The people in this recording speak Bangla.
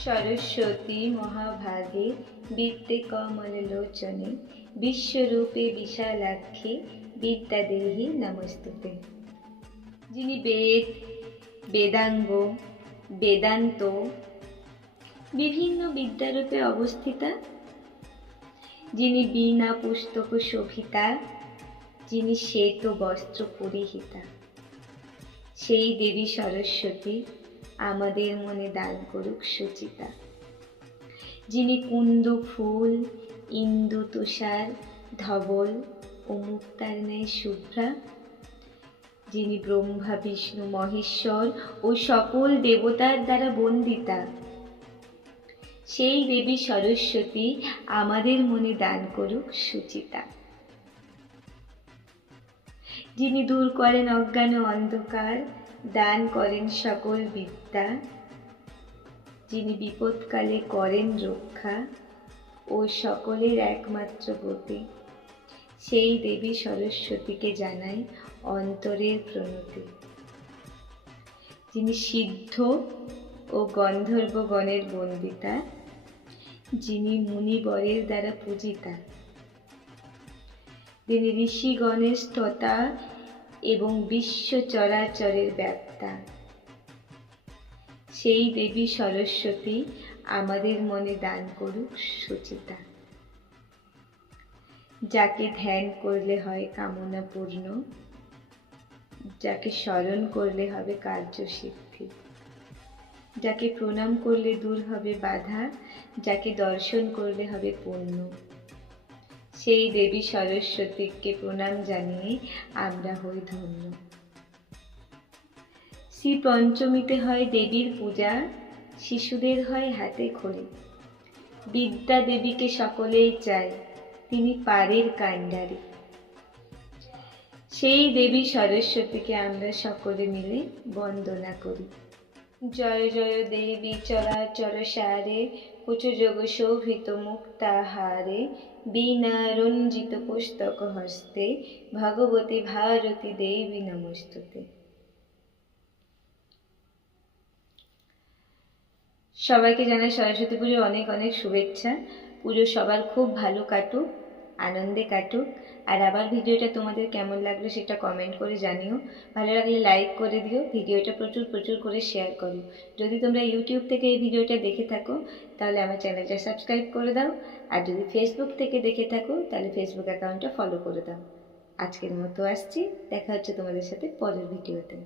सरस्वती महाभागे वित्ते कमललोचने विश्वरूपे विशालाक्षी विद्यादेहि नमस्तुते। যিনি বেদ, বেদাঙ্গ, বেদান্ত বিভিন্ন বিদ্যারূপে অবস্থিতা, যিনি বীণা পুস্তক শোভিতা, যিনি শ্বেত বস্ত্র পরিহিতা, সেই দেবী সরস্বতী আমাদের মনে দান করুক সুচিতা। যিনি কুন্দ ফুল, ইন্দু তুষার, ধবল ও মুক্তার ন্যায় শুভ্রা, যিনি ব্রহ্মা বিষ্ণু মহেশ্বর ও সকল দেবতার দ্বারা বন্দিতা, সেই দেবী সরস্বতী আমাদের মনে দান করুক সুচিতা। যিনি দূর করেন অজ্ঞান ও অন্ধকার, দান করেন সকল বিদ্যা, যিনি বিপদকালে করেন রক্ষা ও সকলের একমাত্র গতি, সেই দেবী সরস্বতীকে জানাই অন্তরের প্রণতি। যিনি সিদ্ধ ও গন্ধর্বগণের বন্দিতা, যিনি মুনিবরের দ্বারা পূজিতা, যিনি ঋষিগণের স্ততা এবং বিশ্ব চরাচরের ব্যাপ্তা, সেই দেবী সরস্বতী আমাদের মনে দান করুক সুচিতা। যাকে ধ্যান করলে হয় কামনা পূর্ণ, যাকে স্মরণ করলে হবে কার্যসিদ্ধি, যাকে প্রণাম করলে দূর হবে বাধা, যাকে দর্শন করলে হবে পুণ্য, সেই দেবী সরস্বতীকে প্রণাম জানিয়ে আমরা হই ধন্য। শ্রী পঞ্চমীতে হয় দেবীর পূজা, শিশুদের হয় হাতে খড়ি। বিদ্যা দেবীকে সকলেই চায়, তিনি পারের কাণ্ডারি। সেই দেবী সরস্বতীকে আমরা সকলে মিলে বন্দনা করি। জয় জয় দেবী চরাচর সারে, কুচযোগ শোভিত মুক্তাহারে, বীণা রঞ্জিত পুস্তক হস্তে, ভগবতী ভারতী দেবী নমস্তুতে। সবাইকে জানাই সরস্বতী পুজোর অনেক অনেক শুভেচ্ছা। পুজো সবার খুব ভালো কাটুক, আনন্দে কাটুক। আর আবার ভিডিওটা তোমাদের কেমন লাগলো সেটা কমেন্ট করে জানিও। ভালো লাগলে লাইক করে দিও, ভিডিওটা প্রচুর প্রচুর করে শেয়ার করো। যদি তোমরা ইউটিউব থেকে এই ভিডিওটা দেখে থাকো তাহলে আমার চ্যানেলটা সাবস্ক্রাইব করে দাও, আর যদি ফেসবুক থেকে দেখে থাকো তাহলে ফেসবুক অ্যাকাউন্টটা ফলো করে দাও। আজকের মতো আসছি, দেখা হচ্ছে তোমাদের সাথে পরের ভিডিওতে।